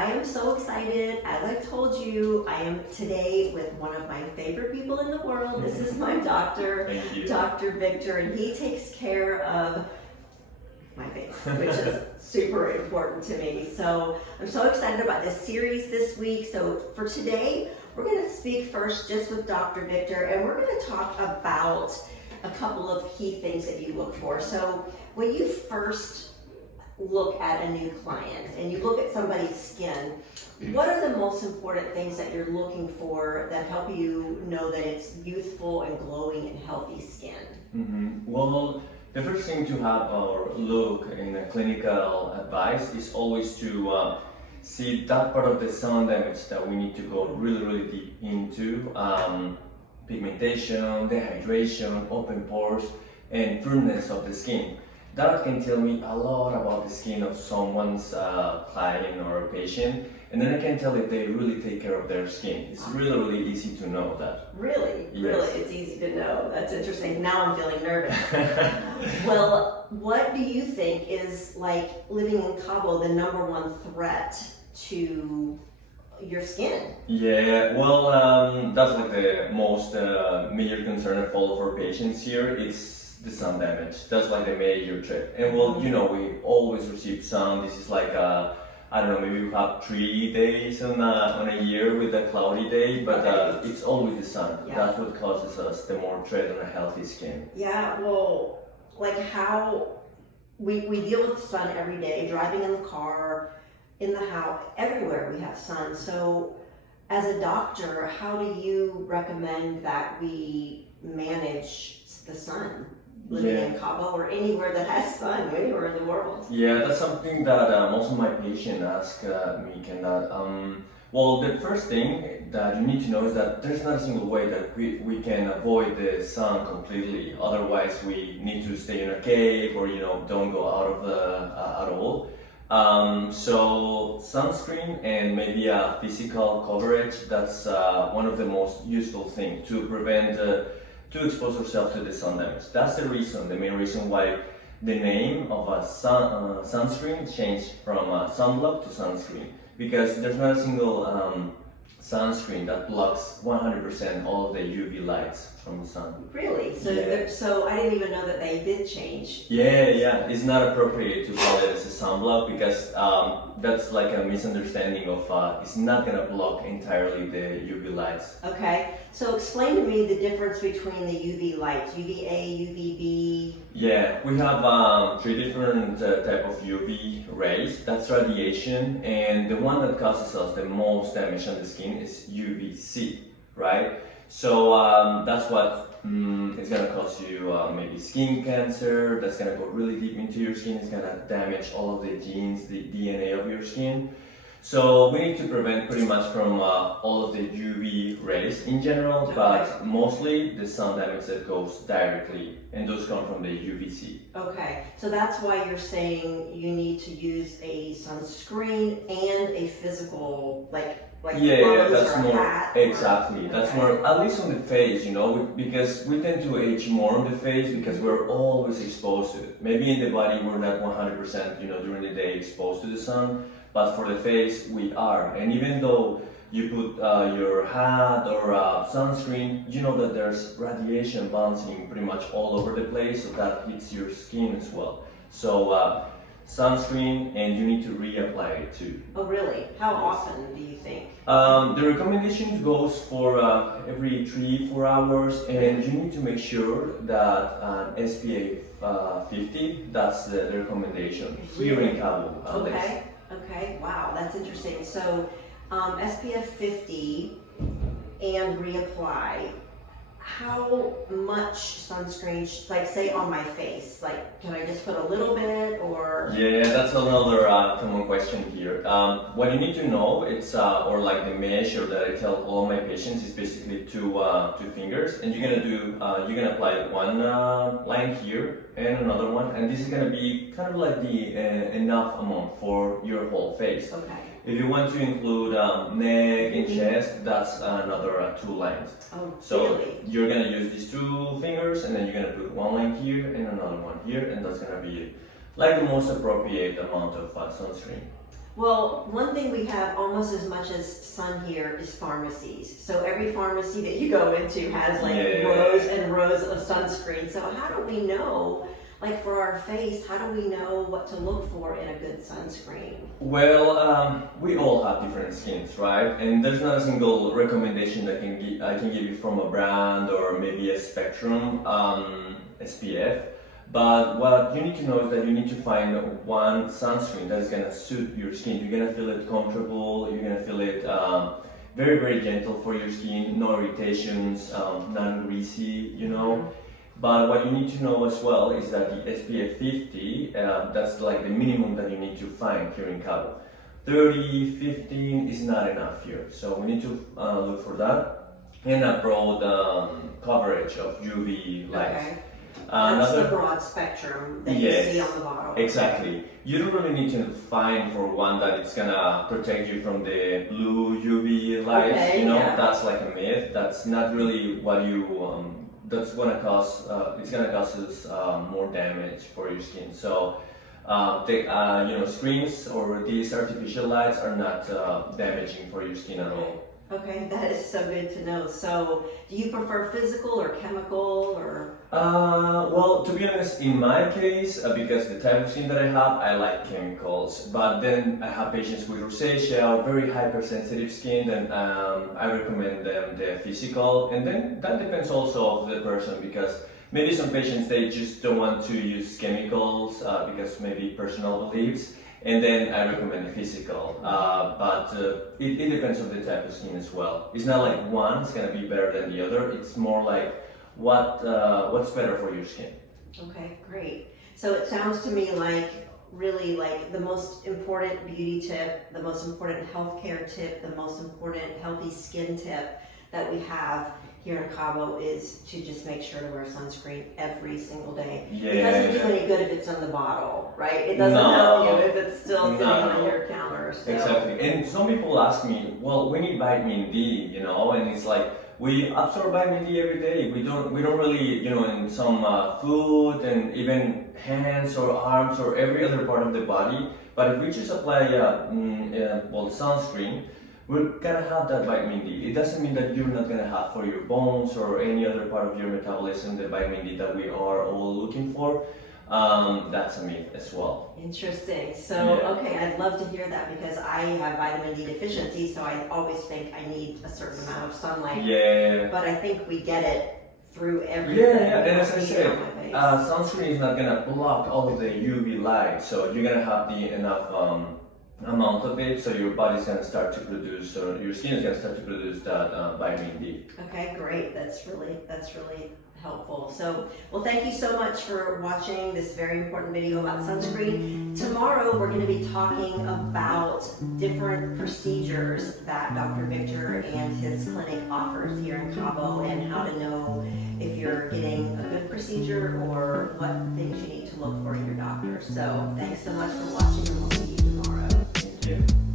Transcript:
I am so excited. As I've told you, I am today with one of my favorite people in the world. This is my doctor, Thank you. Dr. Victor, and he takes care of my face, which is super important to me. So I'm so excited about this series this week. So for today, we're going to speak first just with Dr. Victor, and we're going to talk about a couple of key things that you look for. So when you first look at a new client and you look at somebody's skin, what are the most important things that you're looking for that help you know that it's youthful and glowing and healthy skin? Well, the first thing to have or look in a clinical advice is always to see that part of the sun damage that we need to go really deep into. Pigmentation, dehydration, open pores, and firmness of the skin. That can tell me a lot about the skin of someone's client or patient, and then I can tell if they really take care of their skin. It's really easy to know that. Really? Yes. Really? It's easy to know. That's interesting. Now I'm feeling nervous. Well, what do you think is, like, living in Cabo, the number one threat to your skin? Yeah, well, that's like the most major concern of all of our patients here. It's the sun damage. That's like the major threat. And well, you know, we always receive sun. This is like I don't know, maybe we have 3 days on a year with a cloudy day, but it's always the sun. Yeah. That's what causes us the more threat on a healthy skin. Yeah, well, like how we deal with the sun every day, driving in the car, in the house, everywhere we have sun. So as a doctor, how do you recommend that we manage the sun living in Cabo or anywhere that has sun, anywhere in the world? Yeah, that's something that most of my patients ask me, Ken, that well, the first thing that you need to know is that there's not a single way that we can avoid the sun completely. Otherwise, we need to stay in a cave or, you know, don't go out of at all. So sunscreen and maybe a physical coverage, that's one of the most useful things to prevent to expose yourself to the sun damage. That's the main reason why the name of a sunscreen changed from sunblock to sunscreen, because there's not a single sunscreen that blocks 100% all of the UV lights from the sun. Really? So, Yeah. so I didn't even know that they did change. Yeah, it's not appropriate to call it as a sunblock because that's like a misunderstanding of it's not gonna block entirely the UV lights. Okay, so explain to me the difference between the UV lights, UVA, UVB. Yeah, we have 3 different type of UV rays. That's radiation, and the one that causes us the most damage on the skin is UVC, right? So that's what it's gonna cause you maybe skin cancer. That's gonna go really deep into your skin. It's gonna damage all of the genes, the DNA of your skin. So we need to prevent pretty much from all of the UV rays in general, but mostly the sun damage that goes directly, and those come from the UVC. Okay, so that's why you're saying you need to use a sunscreen and a physical, like Yeah, clothes that's or a more hat. exactly. That's more, at least on the face, you know, because we tend to age more on the face because we're always exposed to it. Maybe in the body we're not 100%, you know, during the day exposed to the sun, but for the face we are. And even though you put your hat or sunscreen, you know that there's radiation bouncing pretty much all over the place, so that hits your skin as well. So sunscreen, and you need to reapply it too. Oh really? How often do you think? The recommendation goes for every 3-4 hours, and you need to make sure that SPF 50, that's the recommendation here in Cabo. Okay, wow, that's interesting. So SPF 50 and reapply. How much sunscreen, like say on my face, like can I just put a little bit or? Yeah, that's another common question here. What you need to know, it's or like the measure that I tell all my patients is basically two fingers, and you're gonna apply one line here and another one, and this is gonna be kind of like the enough amount for your whole face. Okay. If you want to include neck and chest, that's another 2 lines. Oh, So really? you're gonna use these 2 fingers, and then you're gonna put one line here and another one here, and that's gonna be like the most appropriate amount of sunscreen. Well, one thing we have almost as much as sun here is pharmacies. So every pharmacy that you go into has like rows and rows of sunscreen. So how do we know, like for our face, how do we know what to look for in a good sunscreen? Well, we all have different skins, right? And there's not a single recommendation that I can give you from a brand or maybe a spectrum SPF. But what you need to know is that you need to find one sunscreen that is gonna suit your skin. You're gonna feel it comfortable. You're gonna feel it very, very gentle for your skin. No irritations, non-greasy, you know. But what you need to know as well is that the SPF 50, that's like the minimum that you need to find here in Cabo. 30, 15 is not enough here. So we need to look for that. And a broad coverage of UV light. Okay. That's the broad spectrum that you see on the bottle. Exactly. You don't really need to find for one that it's gonna protect you from the blue UV lights. Okay, you know, yeah. that's like a myth. That's not really what you. That's gonna cause. It's gonna cause us more damage for your skin. So, screens or these artificial lights are not damaging for your skin at all. Okay, that is so good to know. So, do you prefer physical or chemical or? Well, to be honest, in my case, because the type of skin that I have, I like chemicals. But then I have patients with rosacea or very hypersensitive skin, and I recommend them the physical. And then that depends also of the person, because maybe some patients, they just don't want to use chemicals because maybe personal beliefs. And then I recommend the physical, but it depends on the type of skin as well. It's not like one is gonna be better than the other. It's more like what's better for your skin. Okay, great. So it sounds to me like really like the most important beauty tip, the most important healthcare tip, the most important healthy skin tip that we have here in Cabo is to just make sure to wear sunscreen every single day. Yeah. It doesn't do any good if it's on the bottle, right? It doesn't help you if it's still sitting on your counter. So. Exactly. And some people ask me, well, we need vitamin D, you know, and it's like we absorb vitamin D every day. We don't really, you know, in some food and even hands or arms or every other part of the body. But if we just apply sunscreen, we're gonna have that vitamin D. It doesn't mean that you're not gonna have for your bones or any other part of your metabolism the vitamin D that we are all looking for. That's a myth as well. Interesting. So, okay, I'd love to hear that because I have vitamin D deficiency, so I always think I need a certain amount of sunlight. Yeah. But I think we get it through everything. Yeah, and as I said, sunscreen is not gonna block all of the UV light, so you're gonna have the enough amount of it, so your body's gonna start to produce, or your skin is gonna start to produce that vitamin D. Okay, great. That's really helpful. So, well, thank you so much for watching this very important video about sunscreen. Tomorrow, we're going to be talking about different procedures that Dr. Victor and his clinic offers here in Cabo and how to know if you're getting a good procedure or what things you need to look for in your doctor. So, thanks so much for watching, and we'll see you tomorrow. Thank you.